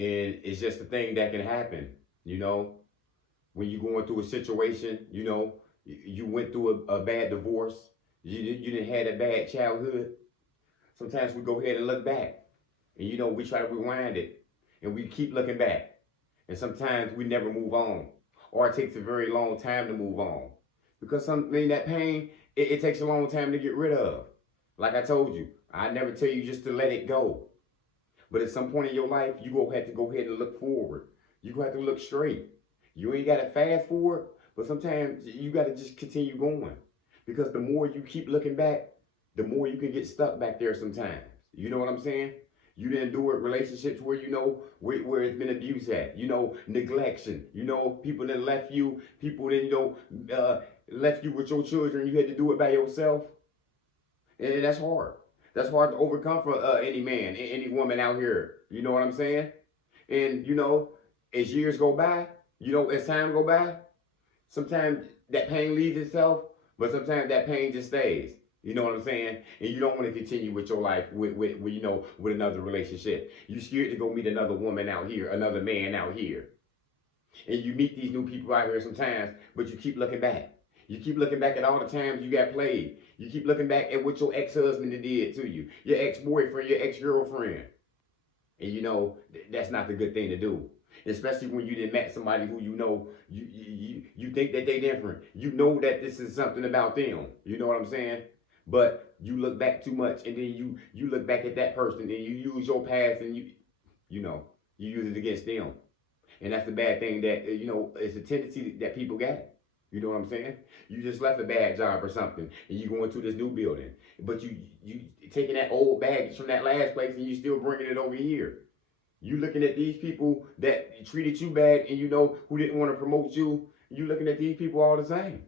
And it's just a thing that can happen, you know, when you're going through a situation, you know, you went through a bad divorce, you didn't had a bad childhood. Sometimes we go ahead and look back, and you know, we try to rewind it, and we keep looking back. And sometimes we never move on, or it takes a very long time to move on. Because something that pain, it takes a long time to get rid of. Like I told you, I never tell you just to let it go. But at some point in your life, you gonna have to go ahead and look forward. You gonna have to look straight. You ain't gotta fast forward, but sometimes you gotta just continue going. Because the more you keep looking back, the more you can get stuck back there sometimes. You know what I'm saying? You didn't endure relationships where you know where it's been abuse at, you know, neglection, you know, people that left you, people that you know left you with your children, you had to do it by yourself. And that's hard. That's hard to overcome for any man, any woman out here. You know what I'm saying? And you know, as years go by, you know, as time go by, sometimes that pain leaves itself, but sometimes that pain just stays. You know what I'm saying? And you don't want to continue with your life with you know with another relationship. You scared to go meet another woman out here, another man out here, and you meet these new people out here sometimes, but you keep looking back. You keep looking back at all the times you got played. You keep looking back at what your ex-husband did to you, your ex-boyfriend, your ex-girlfriend. And you know, that's not the good thing to do. Especially when you didn't met somebody who you know, you think that they different. You know that this is something about them. You know what I'm saying? But you look back too much and then you look back at that person and you use your past and you know, you use it against them. And that's the bad thing that, you know, it's a tendency that people got. You know what I'm saying? You just left a bad job or something, and you go into this new building, but you taking that old baggage from that last place, and you still bringing it over here. You looking at these people that treated you bad, and you know who didn't want to promote you. You looking at these people all the same,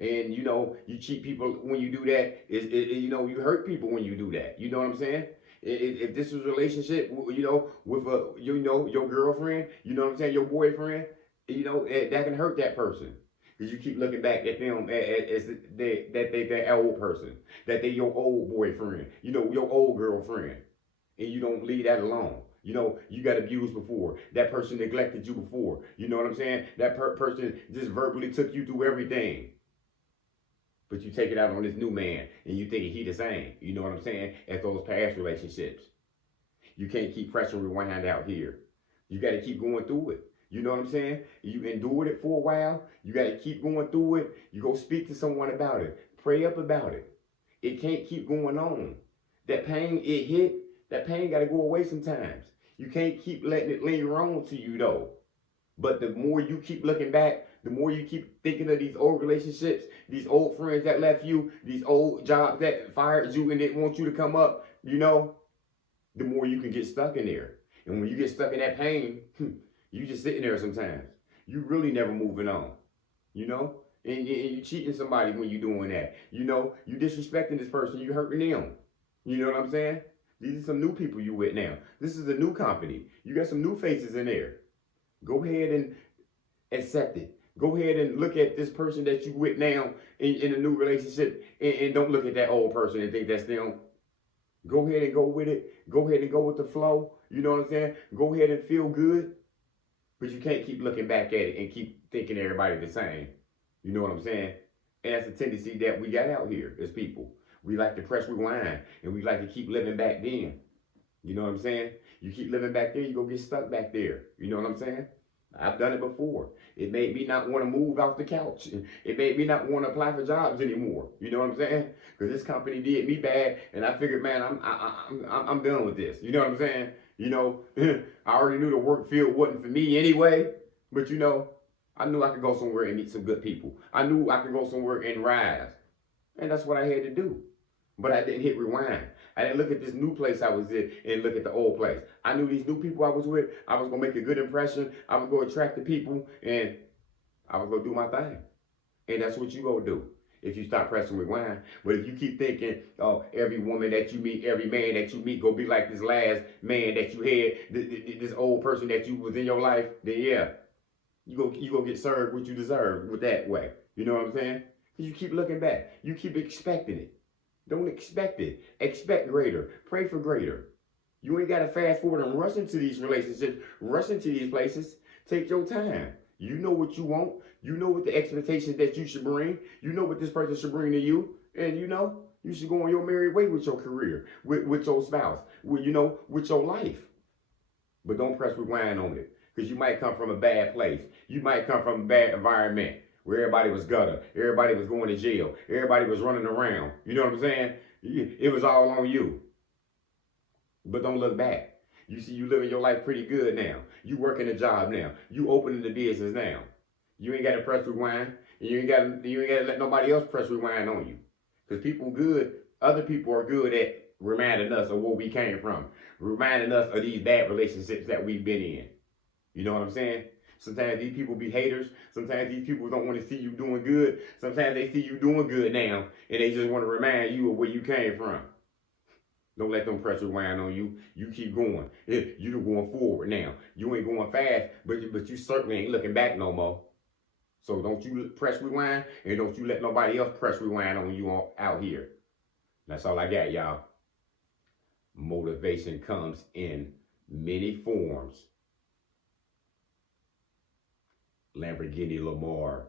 and you know you cheat people when you do that. You know you hurt people when you do that. You know what I'm saying? If this was a relationship, you know, with a you know your girlfriend, you know what I'm saying, your boyfriend, you know that can hurt that person. Because you keep looking back at them as that they that old person, that they your old boyfriend, you know, your old girlfriend, and you don't leave that alone. You know, you got abused before. That person neglected you before. You know what I'm saying? That person just verbally took you through everything. But you take it out on this new man, and you think he the same. You know what I'm saying? As those past relationships. You can't keep pressing rewind out here. You got to keep going through it. You know what I'm saying? You endured it for a while. You got to keep going through it. You go speak to someone about it. Pray up about it. It can't keep going on. That pain, it hit. That pain got to go away sometimes. You can't keep letting it linger on to you though. But the more you keep looking back, the more you keep thinking of these old relationships, these old friends that left you, these old jobs that fired you and didn't want you to come up, you know, the more you can get stuck in there. And when you get stuck in that pain, you just sitting there sometimes. You really never moving on, you know? And you cheating somebody when you doing that. You know, you disrespecting this person, you hurting them. You know what I'm saying? These are some new people you with now. This is a new company. You got some new faces in there. Go ahead and accept it. Go ahead and look at this person that you with now in a new relationship and don't look at that old person and think that's them. Go ahead and go with it. Go ahead and go with the flow. You know what I'm saying? Go ahead and feel good. But you can't keep looking back at it and keep thinking everybody the same. You know what I'm saying? And that's a tendency that we got out here as people. We like to press rewind and we like to keep living back then. You know what I'm saying? You keep living back there, you go get stuck back there. You know what I'm saying? I've done it before. It made me not want to move off the couch. It made me not want to apply for jobs anymore. You know what I'm saying? Because this company did me bad, and I figured, man, I'm done with this. You know what I'm saying? You know, I already knew the work field wasn't for me anyway. But you know, I knew I could go somewhere and meet some good people. I knew I could go somewhere and rise, and that's what I had to do. But I didn't hit rewind. I didn't look at this new place I was in and look at the old place. I knew these new people I was with, I was going to make a good impression. I was going to attract the people, and I was going to do my thing. And that's what you going to do if you stop pressing rewind. But if you keep thinking, oh, every woman that you meet, every man that you meet, go be like this last man that you had, this old person that you was in your life, then yeah, you go get served what you deserve with that way. You know what I'm saying? Because you keep looking back. You keep expecting it. Don't expect it. Expect greater. Pray for greater. You ain't got to fast forward and rush into these relationships, rush into these places. Take your time. You know what you want. You know what the expectations that you should bring. You know what this person should bring to you. And you know, you should go on your merry way with your career, with your spouse, with your life. But don't press rewind on it. Because you might come from a bad place. You might come from a bad environment where everybody was gutter. Everybody was going to jail. Everybody was running around. You know what I'm saying? It was all on you. But don't look back. You see, you living your life pretty good now. You working a job now. You opening the business now. You ain't got to press rewind. And you ain't got to let nobody else press rewind on you. Because people good, other people are good at reminding us of where we came from, reminding us of these bad relationships that we've been in. You know what I'm saying? Sometimes these people be haters. Sometimes these people don't want to see you doing good. Sometimes they see you doing good now, and they just want to remind you of where you came from. Don't let them press rewind on you. You keep going. You're going forward now. You ain't going fast, but you certainly ain't looking back no more. So don't you press rewind, and don't you let nobody else press rewind on you out here. That's all I got, y'all. Motivation comes in many forms. Lamborghini Lamar.